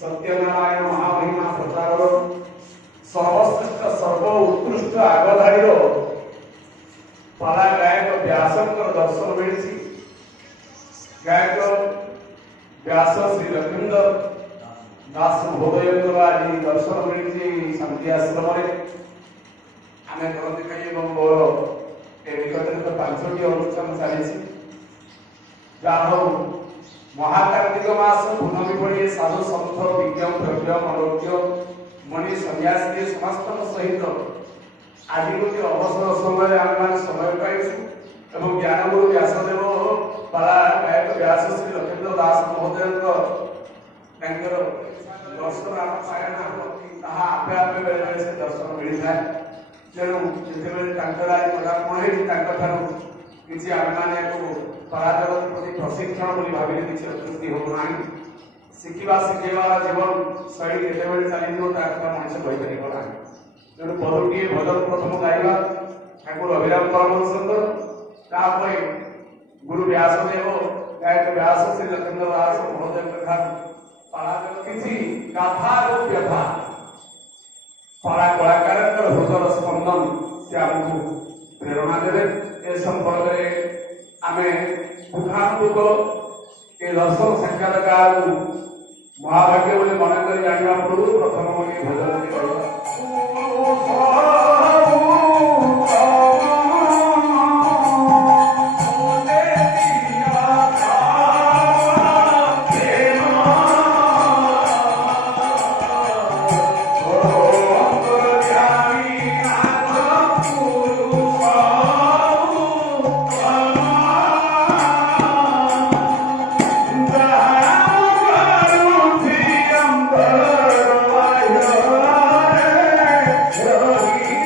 सत्यनारायण महामहिमा प्रचार सर्वश्रेष्ठ सर्व उत्कृष्ट आगधाड़ी पाला गायक व्यासंकर दर्शन मिली। गायक व्यास श्री लक्ष्मींद्र दास महोदय आज दर्शन मिली शांति आश्रम आम कहते मोर निकट 5टी अनुष्ठान चली जहाँ महाकार्तिक मास पूर्णमी पड़े साधु सन्थ विज्ञ द्रव्य मनोज्ञ मणि सन्यासी समस्त सहित आज गोटे अवसर समय आम समय पाइछू ज्ञान गुरु व्यासदेव पाला गायक व्यास श्री लक्ष्मींद्र दास महोदय दर्शन आम पाए आपे आपे बेले से दर्शन मिलता है। तेणु जिते पदार्पण किसी आम मैंने पराजगत प्रति प्रशिक्षण बोली भाविले किसी अत्युक्ति होना शिखा शिखेबार जीवन शैली केतबे चलो मनुष्य कहीपर ना। तेणु पदुटी भजन प्रथम गाइबा ठाकुर अभिराम परमहंसर गुरु व्यासदेव गायक व्यास श्री लक्ष्मींद्र दास महोदय कथा पराजगत किसी गाथा व्यथा पारा कलाकार हृदय स्पंदन से आमको प्रेरणा देवे। ए संपर्क में आम बुधानुक ए दर्शन साक्षात्कार महाभाग्य बोले मन कर जाना पूर्व प्रथम भजन Hare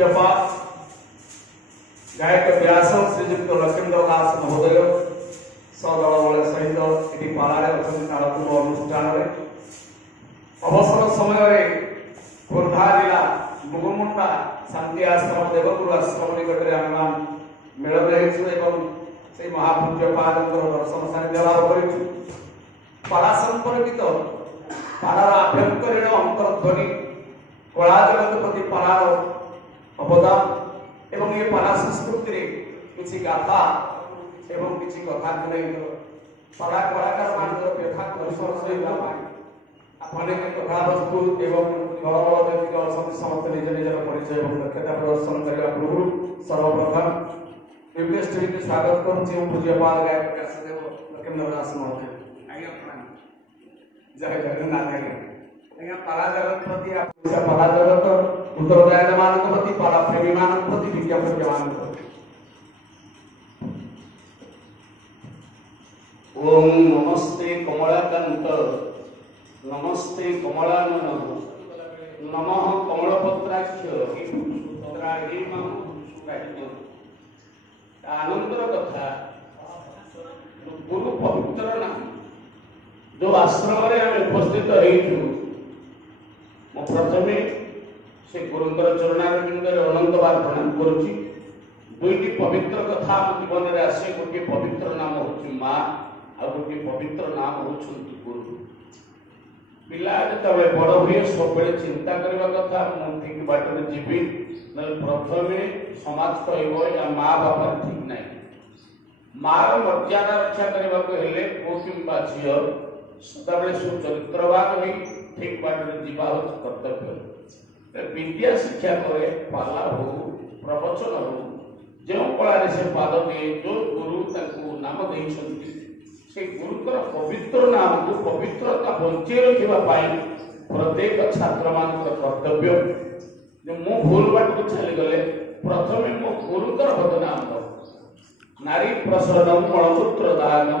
पूज्यपाद गायक व्यास श्रीयुक्त लक्ष्मीन्द्र दास महोदय सदल बल सहित ये पालारे अच्छे तारपूर्व अनुष्ठान अवसर समय खोर्धा जिला मुगमुंडा शांति आश्रम देवगुरु आश्रम निकट में आम मेलन से महापूज्यपाद दर्शन सानिध्य लाभ कर पाला संपर्कित पालार आभ्यंतरीण अंतर्ध्वनि कला जगत प्रति पालार अवदान एवं ये पाला संस्कृति किसी गाथा एवं किसी कथा पाला कलाकार मान व्यथा अनेक कथा वस्तु एवं व्यक्ति समस्त निज निजर परिचय और दक्षता प्रदर्शन करने पूर्व सर्वप्रथम विवेश टीवी के स्वागत करुँ पूज्यपाल गायक व्यासदेव लक्ष्मीन्द्र दास महोदय जय जगन्नाथ आज्ञा पाला जगत प्रति पाला जगत उत्तरदायी मान प्रति पाला प्रेमी मान प्रति विज्ञापन मान ओम नमस्ते कमलाकांत नमस्ते कमलानन नमः कमलपत्राक्ष आनंदर कथा गुरु पवित्र नाम जो आश्रम में उपस्थित हो प्रथमे से गुरुंर चरणारविंदर अनंतबार प्रणाम करुच्ची दुईटी पवित्र कथा आम जीवन में आसे गोटे पवित्र नाम हूँ माँ आ गोटे पवित्र नाम होती गुरु पिला जो बड़ हुए सब चिंता करने कथा मुझे ठीक बाटर जीवी ना प्रथमे समाज कह या माँ बापा ठीक ना मार मर्यादा रक्षा करने पुओ कि झील सदा सुचरित्रवान हो ठीक बाटर जीवा हूँ कर्तव्य विद्या शिक्षा करे पाला हो प्रवचन हो जो कलार से पाद दिए जो गुरु नाम देते से गुरुतर पवित्र नाम को पवित्रता बंचे रखापी प्रत्येक छात्र मान कर्तव्य जो मु भूल बाट को चलीगले प्रथम मो गुरुतर बदनाम नारी प्रसरण मलमूत्र दान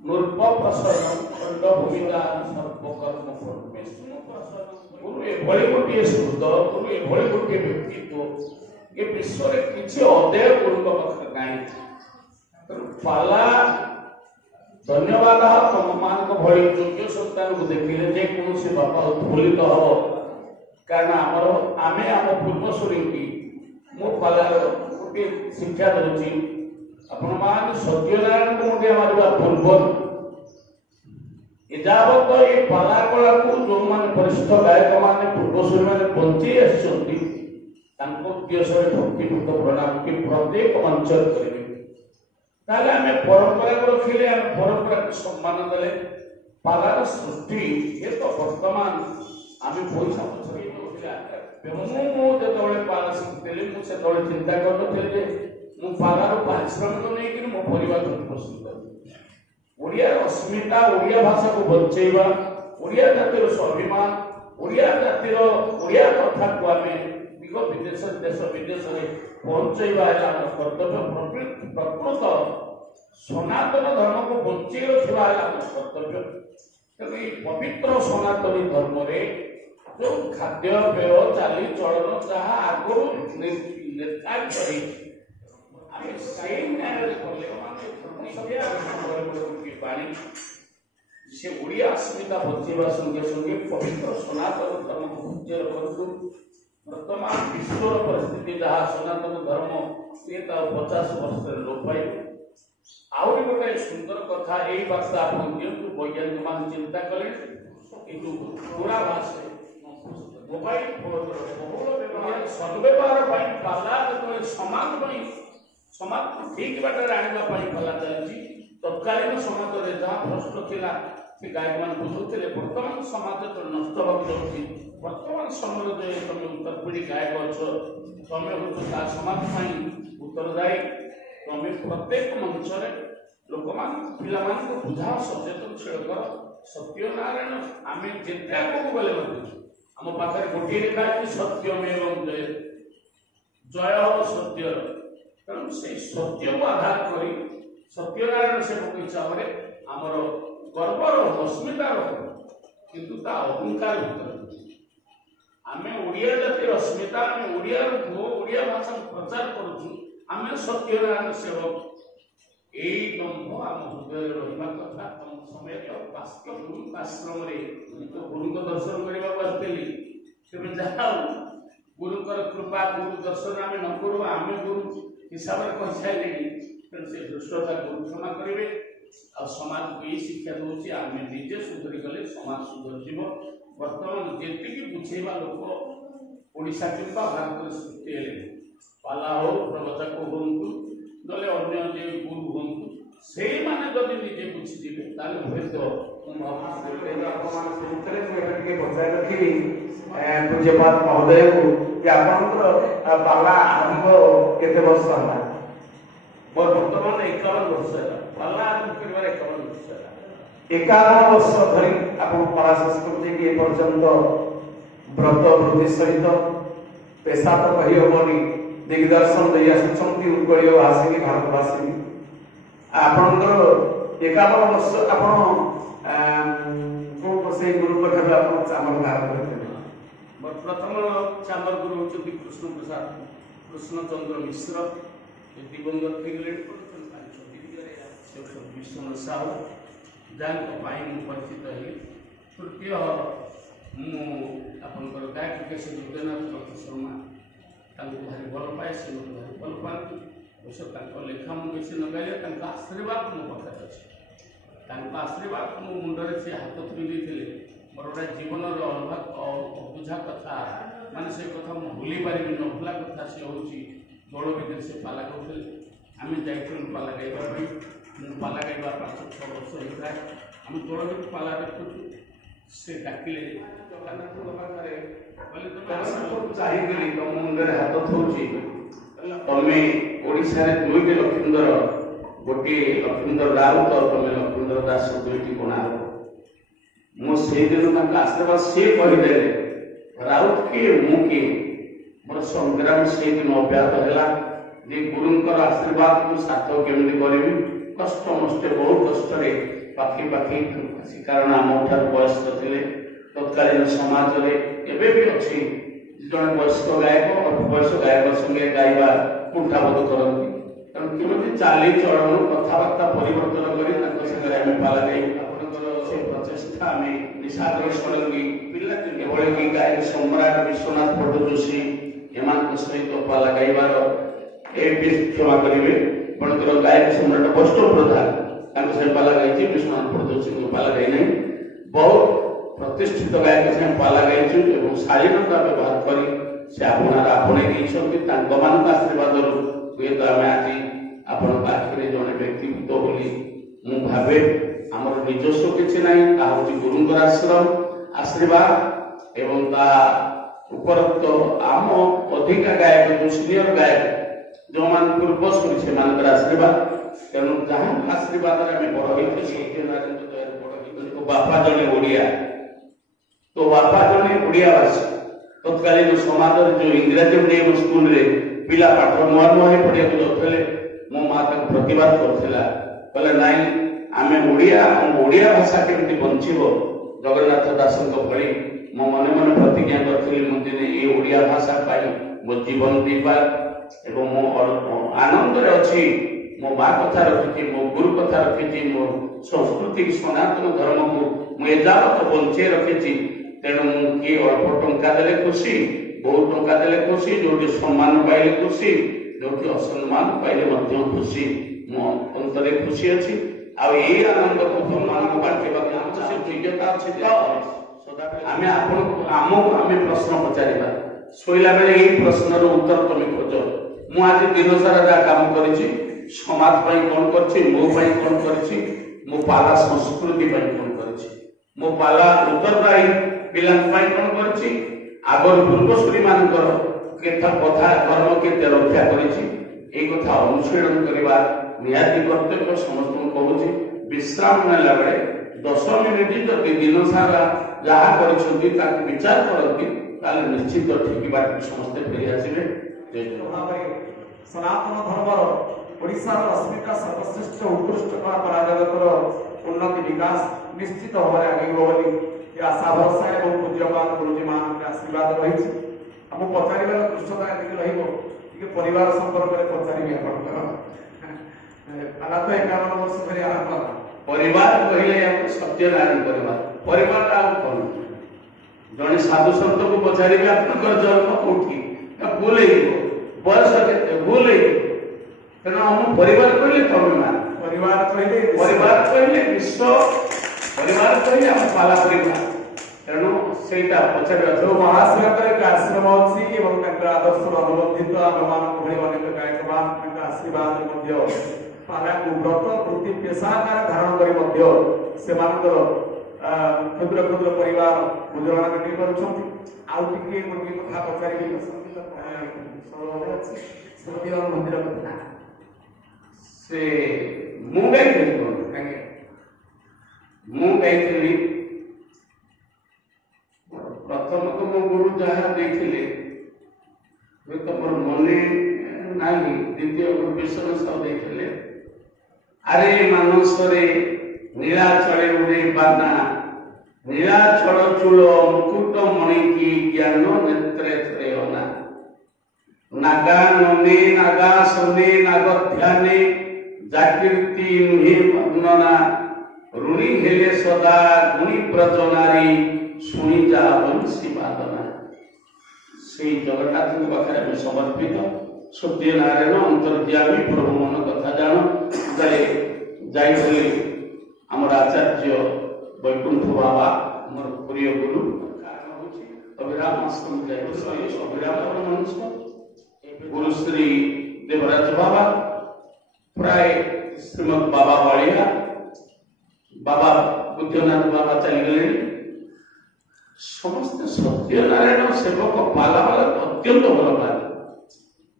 नूर्प प्रसरण खंड भूमिदान सर्वकर्म गुरु एभली गोटे श्रुत गुरु एभली गोटे व्यक्तित्व ये विश्व में किसी अध्यय गुरु पाखे ना पाला धन्यवाद तुम मान भली योग्य सन्तान को देखिले जे कौन से बापा उत्फुल्लित हम कारण आम आम पूर्वसूरी की मो पालार गोटे शिक्षा दूसरी आपण मान सत्यनारायण को मुंडिया मारिबा पूर्व एजावत ये पाला कला को जो मान वरिष्ठ गायक मान पूर्वसूरी मान बंची आछंती तांको उद्देश्य भक्तिपूत प्रणाम की प्रत्येक मंच करेंगे ताले हमें परंपरा को रखिले हम परंपरा को सम्मान देले पालार सृष्टि ये तो वर्तमान आम पैसा पछरे मु जो पाला शिखी मुझे चिंता कर पालार पारिश्रमिक नहीं मो परिवार पोषण कर ओडिया अस्मिता ओडिया भाषा को बचेवा ओडिया जातिर स्वाभिमान ओडिया जातिर ओडिया कथा को आम विदेश देश विदेश में पहुंचेवा कर्तव्य प्रकृत सनातन धर्म को बंचे रखा कर्तव्य तेणु ये पवित्र सनातनी धर्म जो खाद्य पेय चाली चलन जहाँ आगु निर्धारित से ओडिया अस्मिता बचेवा संगे संगे पवित्र सनातन धर्म को बंचे रखु वर्तमान विश्व परिस्थिति जहाँ सनातन धर्म सी 50 वर्ष लोप पाई आउरी गोटे सुंदर कथा यही बात आप दिंतु वैज्ञानिक मान चिंता कले दूराभाष मोबाइल फोन बहुल व्यवहार सदव्यवहार पाला जो समाज समाज को ठीक बाटर आने पाला चलती तत्कालीन समाज में जहाँ भ्रष्ट थिला से गायक मान बुझुते वर्तमान समाज तो नष्ट होती वर्तमान समय जो तुम उत्तर पीढ़ी गायक अच्छ तुम हूँ समाज उत्तरदायी तुम प्रत्येक मंच लोक पिला को बुझा सचेतनशील कर सत्यनारायण आम जिते आगे गले आम पाखे गोटे लिखा है सत्यमेव जय जय हम सत्य तेणु से सत्य को आधार कर सत्यनारायण सेवक हिसाब से आमर गर्वर अस्मितार किंतु ता अहंकार भीतर आमे ओडिया जातिर अस्मिता आमे ओडिया को ओडिया भाषा प्रचार करूछु आमे सत्यनारायण सेवक एई दम्भ आम हृदय रहिबा कथा तम समय वास्तव गुरु आश्रम रे तो गुरु को दर्शन करबा आस्तेली तेबे जाऊ गुरु कर कृपा गुरु दर्शन आमे न करू आमे गुरु हिसाब रे कहि साइलेनी तेन से दुष्टता गुरु क्षमा करिवे आ समाज को ई शिक्षा दोछि आमे निजे सुधरी गले समाज सुधर जीव वर्तमान जेतिकी बुझेबा लोक ओडिशा किंबा भारत सृष्टि हेले पाला हो प्रवचक होंतु नले अन्य जे गुरु होंतु से माने जदि निजे बुझि दिबे ताले होयत अपमान सुतरे के बचाय रखी पूज्यपाद महोदय को कि आपनकर पाला आरंभ केते वर्ष होला मोर वर्तमान 51 वर्ष होला पाला आरंभ करबार 51 वर्ष होला 51 वर्ष धरि आपण पाला संस्कृति के पर्यंत व्रत वृद्धि सहित पेशा तो कही होनी दिग्दर्शन दे आसुछंती उत्कळीय भाषी भारतवासी आपनकर 51 वर्ष आपण को से गुरु कठर आपण चामर धारण करते प्रथम चामर गुरु होचि कृष्ण प्रसाद कृष्ण चंद्र मिश्र दिवंगत थिगले विष्णु साहू जान परिचित है तृतीय आपंकर गायक केश दुर्गनाथ शर्मा भारी भल पाए से भारी भल पाती अवश्य लेखा मुझे बेसी न गाइले आशीर्वाद मो पाखे अच्छे आशीर्वाद मो मुंडे से हाथ थोड़ी मोर गोटे जीवन अबुझा कथा मान से कथा मुझे भूली पारि न भूला कथा सी हूँ दौड़ भितर से पाला गाँव आम जाइलु पाला गाइबा पाला गाइबा 5-6 वर्ष होता है आम दौड़ भितर पाला देखुचु से डाकिले चाहिए तुम मुंडे हाथ थोची तमे ओडिशा रे दुईटी लखींदर गोटे लखींदर राउत और तमे लखींदर दास दुईटी कोणा मो से दिन तक आशीर्वाद से कहीदे राउत के मु के मोर संग्राम से दिन अभ्यास है जे गुरुंकर आशीर्वाद को सार्थक केमती करी कष्ट मष्ट बहुत कष्ट पाखी पाखी कारण आम वयस्क थे तत्कालीन समाज में अच्छी जड़े वयस्क गायक अल्प बयस गायक संगे गायबा कुंठाबोध करती तेणु केमी चाली चलन कथबार्ता परिवर्तन कर पाला गाई से प्रचेषा आम निशाग्र षडंगी गायक सम्राट विश्वनाथ भट्ट जोशी एम सहित पाला गाइबार क्षमा करेंगे आपंकर गायक सम्राट वैष्णव प्रधान से पाला गाई विश्वनाथ भट्ट जोशी को पाला गाई नहीं बहुत प्रतिष्ठित गायक से पाला गाई शालीनता व्यवहार कर से आपणार आपणे आशीर्वाद हुए तो आम आज आपण आखिरी जड़े व्यक्तिगत बोली मु भावे आमर निजस्व किसी ना हूँ गुरुंकर आश्रम आशीर्वाद एवं ता उपरोक्त आम अधिका गायक जो सीनियर गायक जो मान पूर्वसूरी से आशीर्वाद तेणु जहाँ आशीर्वाद बड़ बापा जड़े ओडिया तो बापा जड़े ओडियावासी तत्कालीन समाज जो इंग्राजी मीडियम स्कूल रे पिला पाठ नुआ नुआ पढ़िया जाते मो माँ प्रतिवाद करते नाई आम ओडिया भाषा केमती बंचब जगन्नाथ दास भली मो मन मन प्रतिज्ञा करी मुझे ये ओडिया भाषा मो जीवन दीपार एवं मो आनंद अच्छी मो माँ कथा रखी मो गुरु कथा रखी मो संस्कृति सनातन धर्म को मुझे एजावत बंचे रखी तेणु किए अल्प टंका देले खुशी बहुत टंका देले खुशी जो सम्मान पाइले खुशी जो असम्मान पाइले खुशी मो अंतरे खुशी अच्छी आनंद को सम्मान बांटा प्रश्न पचार शोला बेले ये प्रश्न उत्तर तुम खोज मुझे दिन सारा जहाँ कम कर समाज कौन कर कौन कर मो पाला संस्कृति कौन कर मो पाला उत्तरदायी पिला कौन कर आगर पूर्वसूरी मानकर कथा कर्म के रक्षा कथा अनुशीलन करवा निहाती कर्तव्य समस्त कहूँ विश्राम नेला बेले 10 मिनिट जब दिन सारा जहाँ कर विचार करती निश्चित ठीक बाट समस्ते फेरी आसवे सनातन धर्म ओडिशार अस्मिता सर्वश्रेष्ठ उत्कृष्ट कला पराजगतर उन्नति विकास निश्चित भाव आगे बोली आशा भरोसा एवं पूज्यपाद गुरुजी मान आशीर्वाद रही ଆମ ପଚାରିବାର ପୃଷ୍ଠତା ଏତିକି ରହିବ ଟିକେ ପରିବାର ସମ୍ପର୍କରେ ପଚାରିବି ଆପଣଙ୍କର ପାଲା ତ 51 ବର୍ଷ ଧରି ଆରମ୍ଭ ହେଲା। परिवार कहले हम सत्यनारायण परिवार परिवार आ कोन जने साधु संत को पचारिबे आपनकर जन्म कोठी बोले बयस केते बोले तेना हम परिवार कहले तमे मान परिवार कहले विश्व परिवार कहले हम पाला परिवार तेणु सेटा पचारिबा जो महाश्वेतर एक आश्रम अछि एवं तांकर आदर्श अनुबंधित आमान भଳି अनेक गायकवान तांकर आशीर्वाद मध्य पाला को व्रत वृत्ति पेशाकार धारण करी मध्य सेमानकर क्षुद्र क्षुद्र परिवार गुजराण कटी करूछंती आउ टिके गोटे कथा पचारिबे सत्य मंदिर कथा से मु गाइଥିଲି प्रथम तो मो गुरु जहाँ देखिले तो मोर मने नाही द्वितीय गुरु विष्णु सब देखिले अरे मानसरे नीलाचले उड़े बाना नीलाचल चूल मुकुट मणि की ज्ञान नेत्रे थरे होना नागा नने नागा सने नाग ध्याने जाकीर्ति नुहे वर्णना ऋणी हेले सदा गुणी प्रजनारी शुणी जा बंशी बादना से जगन्नाथ के पाखरे में समर्पित सत्यनारायण अंतर्यामी प्रभु मन कथा जान गले जाइले हमर आचार्य वैकुंठ बाबा हमर प्रिय गुरु कारण होछि अभिराम आश्रम जाइले अभिराम मनुष्य गुरु श्री देवराज बाबा प्राय श्रीमद बाबा वालिया बाबा बुद्धनाथ बाबा चली गले समस्त सत्यनारायण सेवक पाला अत्यंत भल पाए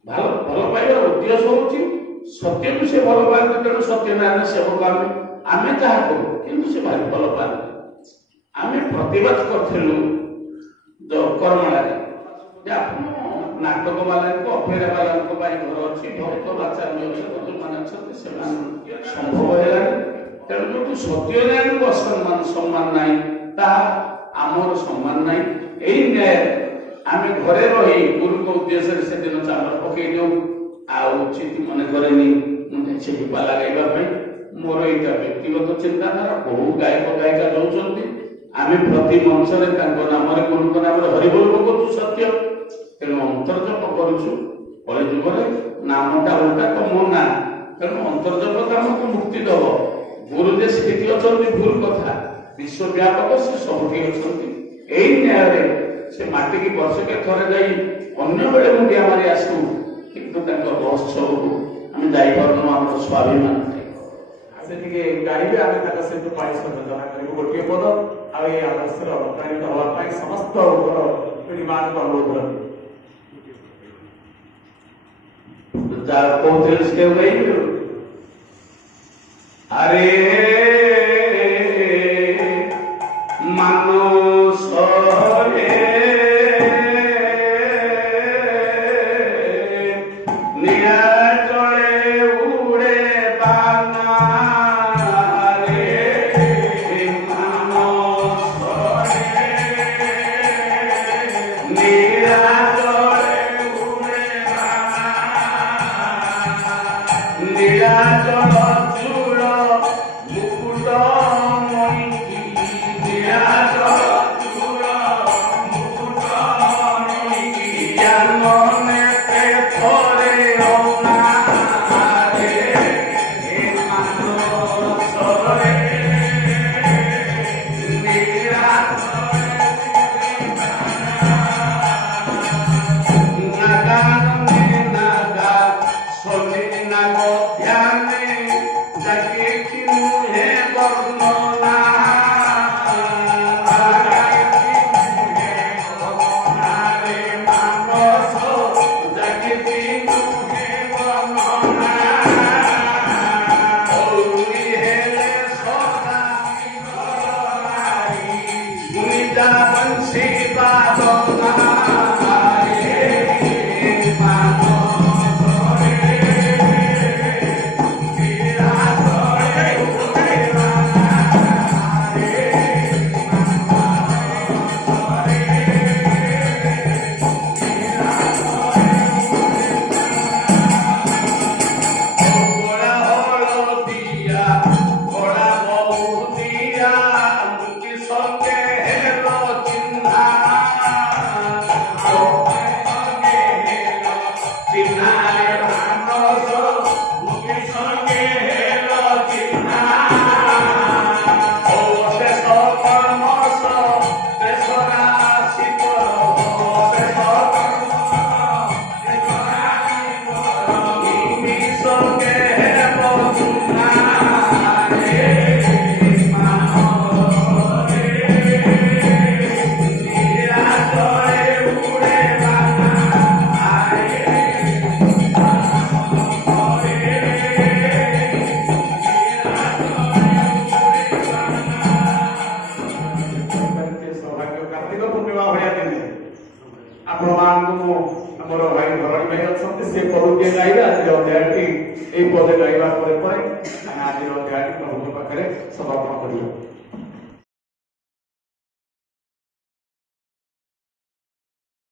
भल पाइबार उद्देश्य होची सत्य को से भल पाए तेणु सत्यनारायण सेवक आमे जहाँ करू किंतु से भारी भल पाए आमे प्रतिवाद करथिलु कर्मणारे नाटक वाला अपेरा वाला घर अच्छी भक्त आचार्य जो संभव है तेणु जो सत्यनारायण को सम्मान नहीं आमर सम्मान नहीं यही न्याय आम घरे रही गुरु को उद्देश्य से दिन चाल पकई दौ आचित मन करे पाला गाइबा मोर यहाँ व्यक्तिगत चिंताधारा बहु गायक गायिका जाऊँगी आम प्रति मंच नाम गुरु नाम हरिबोल करूँ सत्य तेणु अंतर्जप करुचु कलि जुगे नामटा उल्टा तो मो ना तेणु अंतर्जप आमको मुक्ति दब गुरु जे स्थिति अच्छा भूल कथा विश्वव्यापक से सबुठी अच्छा यही न्याय से माटी की वर्षके थरे जाई अन्य बेले मुंडिया मारी आसू किंतु महोत्सव को आम जापरनु आम स्वाभिमान से गाइबे आम सहित पाई संयोजना करूँ गोटे पद आई आदर्श अनुप्राणित होगा समस्त पीढ़ी मान को अनुरोध अरे मानुष Oh ବଢିଆ ଦିନେ ଆପଣମାନଙ୍କୁ ଆମର ଭାଇ ଧରଣୀ ଭାଇ ଅଛନ୍ତି ସେ ପଦଟିଏ ଗାଇବେ ଆଜିର ଅଧ୍ୟାୟଟି ଏଇ ପଦ ଗାଇବା ପରେ ପରେ ଆମେ ଆଜିର ଅଧ୍ୟାୟଟି ପ୍ରଭୁଙ୍କ ପାଖରେ ସମର୍ପଣ କରିବା।